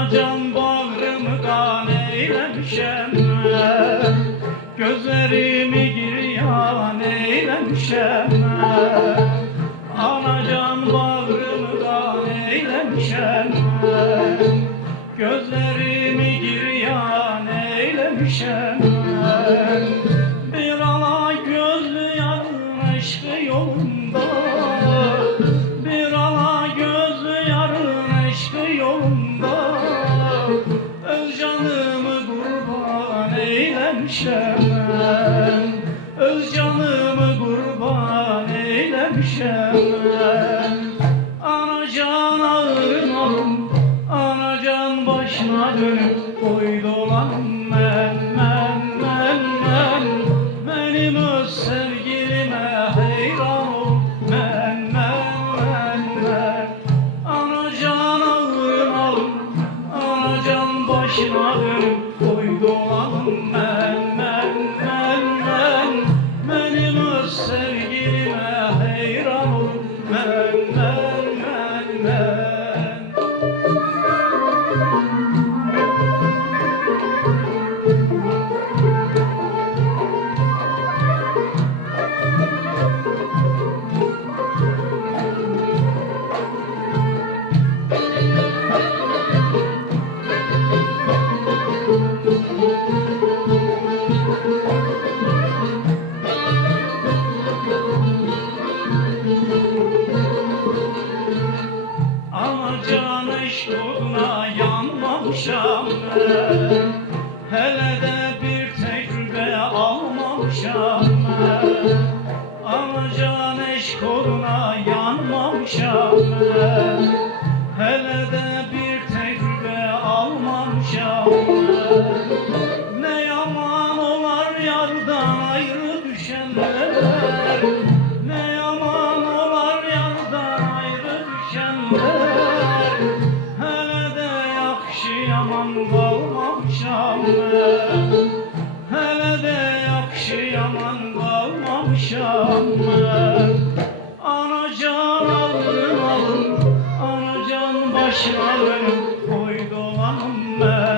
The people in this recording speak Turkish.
Anacan bağrımı kan eylemişem, gözlerimi giryan eylemişem. Anacan bağrımı kan eylemişem, gözlerimi giryan eylemişem. Bir ala gözlü yarın aşkı yolunda, bir ala gözlü yarın aşkı yolunda, öz canımı kurban eylemişem, öz canımı kurban eylemişem. Anacan ağırın alım, anacan başına dönüp koy dolanım ben. Benim öz sevgilime hayran ol men. Anacan ağırın alım, anacan başına dönüp koy dolanım ben. Benim öz sevgilime hayran ol men. Anacan eşk uğruna yanmamışam, hele de bir tecrübe almamışam. Anacan eşk uğruna yanmamışam, hele de bir tecrübe almamışam. Ne yaman olar yardan ayrı düşenler, ne yaman olar yardan ayrı düşenler. Hele de yakşı yaman kalmamışam, hele de yakşı yaman kalmamışam. Anacan ağırın alın, anacan başına dönüp koy dolanım ben.